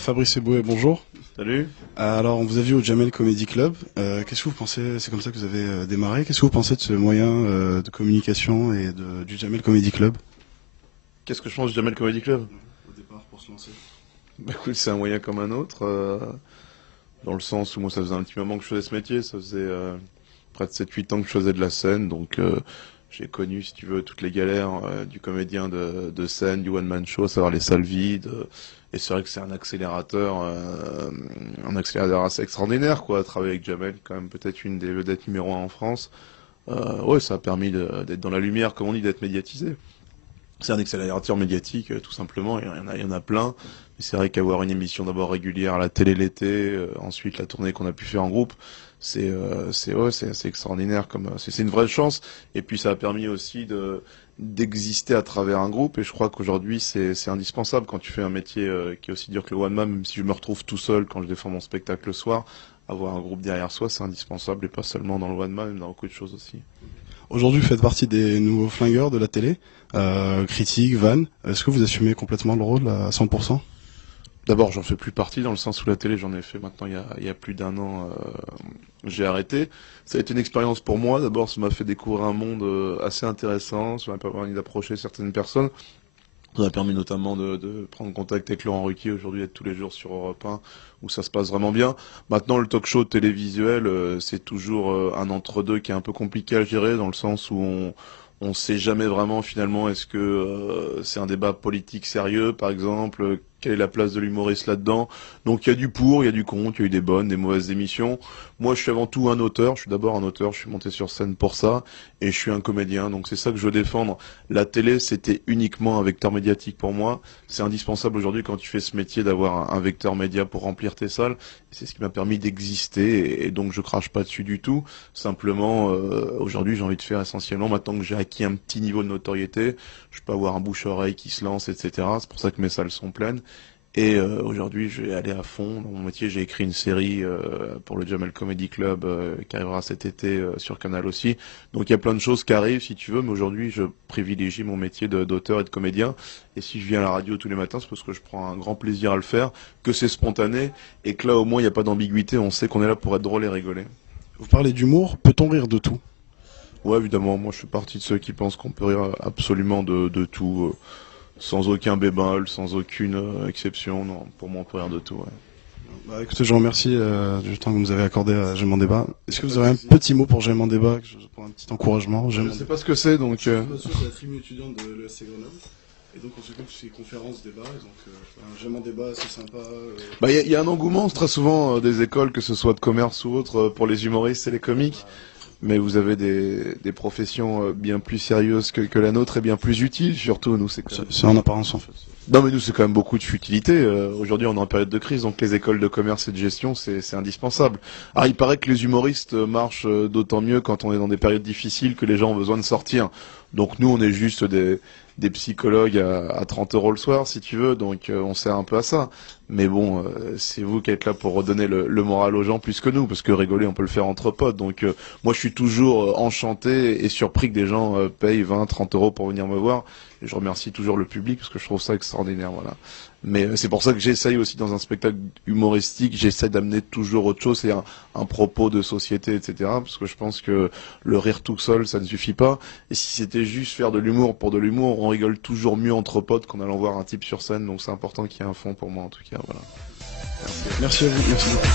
Fabrice Eboué, bonjour. Salut. Alors, on vous a vu au Jamel Comedy Club. Qu'est-ce que vous pensez, c'est comme ça que vous avez démarré, qu'est-ce que vous pensez de ce moyen de communication et du Jamel Comedy Club? Qu'est-ce que je pense du Jamel Comedy Club? Au départ, pour se lancer. Bah écoute, c'est un moyen comme un autre, dans le sens où moi ça faisait un petit moment que je faisais ce métier, ça faisait près de 7-8 ans que je faisais de la scène, donc j'ai connu, si tu veux, toutes les galères du comédien de scène, du one-man show, à savoir les salles vides, et c'est vrai que c'est un accélérateur assez extraordinaire, quoi, à travailler avec Jamel, quand même peut-être une des vedettes numéro 1 en France. Ouais, ça a permis d'être dans la lumière, comme on dit, d'être médiatisé. C'est un accélérateur médiatique, tout simplement. Il y en a plein. Mais c'est vrai qu'avoir une émission d'abord régulière à la télé l'été, ensuite la tournée qu'on a pu faire en groupe, c'est extraordinaire. C'est une vraie chance. Et puis ça a permis aussi d'exister à travers un groupe. Et je crois qu'aujourd'hui c'est indispensable quand tu fais un métier qui est aussi dur que le one man. Même si je me retrouve tout seul quand je défends mon spectacle le soir, avoir un groupe derrière soi, c'est indispensable et pas seulement dans le one man, mais dans beaucoup de choses aussi. Aujourd'hui, vous faites partie des nouveaux flingueurs de la télé, Critique, Van. Est-ce que vous assumez complètement le rôle à 100%? D'abord, j'en fais plus partie dans le sens où la télé, j'en ai fait maintenant il y a plus d'un an, j'ai arrêté. Ça a été une expérience pour moi. D'abord, ça m'a fait découvrir un monde assez intéressant. Ça m'a permis d'approcher certaines personnes. Ça m'a permis notamment de prendre contact avec Laurent Ruquier aujourd'hui, d'être tous les jours sur Europe 1, où ça se passe vraiment bien. Maintenant, le talk show télévisuel, c'est toujours un entre-deux qui est un peu compliqué à gérer, dans le sens où on sait jamais vraiment finalement est-ce que c'est un débat politique sérieux, par exemple, quelle est la place de l'humoriste là-dedans. Donc il y a du pour, il y a du contre, il y a eu des bonnes, des mauvaises émissions. Moi je suis avant tout un auteur, je suis d'abord un auteur, je suis monté sur scène pour ça, et je suis un comédien, donc c'est ça que je veux défendre. La télé c'était uniquement un vecteur médiatique pour moi, c'est indispensable aujourd'hui quand tu fais ce métier d'avoir un vecteur média pour remplir tes salles, c'est ce qui m'a permis d'exister, et donc je crache pas dessus du tout. Simplement aujourd'hui j'ai envie de faire essentiellement, maintenant que j'ai acquis un petit niveau de notoriété, je peux avoir un bouche-oreille qui se lance, etc. C'est pour ça que mes salles sont pleines. Et aujourd'hui, je vais aller à fond dans mon métier. J'ai écrit une série pour le Jamel Comedy Club qui arrivera cet été sur Canal aussi. Donc il y a plein de choses qui arrivent, si tu veux, mais aujourd'hui, je privilégie mon métier d'auteur et de comédien. Et si je viens à la radio tous les matins, c'est parce que je prends un grand plaisir à le faire, que c'est spontané, et que là, au moins, il n'y a pas d'ambiguïté. On sait qu'on est là pour être drôle et rigoler. Vous parlez d'humour, peut-on rire de tout? Ouais, évidemment, moi je fais partie de ceux qui pensent qu'on peut rire absolument de tout. Sans aucun bémol, sans aucune exception, non, pour moi on peut rire de tout, ouais. Bah, écoutez, je vous remercie du temps que vous nous avez accordé à J'aime en débat. Est-ce que vous aurez un petit mot pour J'aime en débat, pour un petit encouragement? Je sais pas ce que c'est, donc... C'est la tribune étudiante de l'ESC Grenoble. Et donc on s'occupe de ces conférences, débats, et donc J'aime en débat, c'est sympa. Bah, il y a un engouement très souvent des écoles, que ce soit de commerce ou autre, pour les humoristes et les comiques. Mais vous avez des professions bien plus sérieuses que la nôtre et bien plus utiles, surtout nous. C'est en apparence en fait. Non mais nous c'est quand même beaucoup de futilité. Aujourd'hui on est en période de crise, donc les écoles de commerce et de gestion c'est indispensable. Ah il paraît que les humoristes marchent d'autant mieux quand on est dans des périodes difficiles que les gens ont besoin de sortir. Donc nous on est juste des psychologues à 30 € le soir si tu veux, donc on sert un peu à ça. Mais bon, c'est vous qui êtes là pour redonner le moral aux gens plus que nous, parce que rigoler on peut le faire entre potes. Donc moi je suis toujours enchanté et surpris que des gens payent 20-30 € pour venir me voir. Et je remercie toujours le public parce que je trouve ça extraordinaire, voilà. Mais c'est pour ça que j'essaye aussi dans un spectacle humoristique, j'essaie d'amener toujours autre chose, c'est un propos de société, etc. Parce que je pense que le rire tout seul, ça ne suffit pas. Et si c'était juste faire de l'humour pour de l'humour, on rigole toujours mieux entre potes qu'en allant voir un type sur scène. Donc c'est important qu'il y ait un fond pour moi en tout cas, voilà. Merci à vous, merci beaucoup.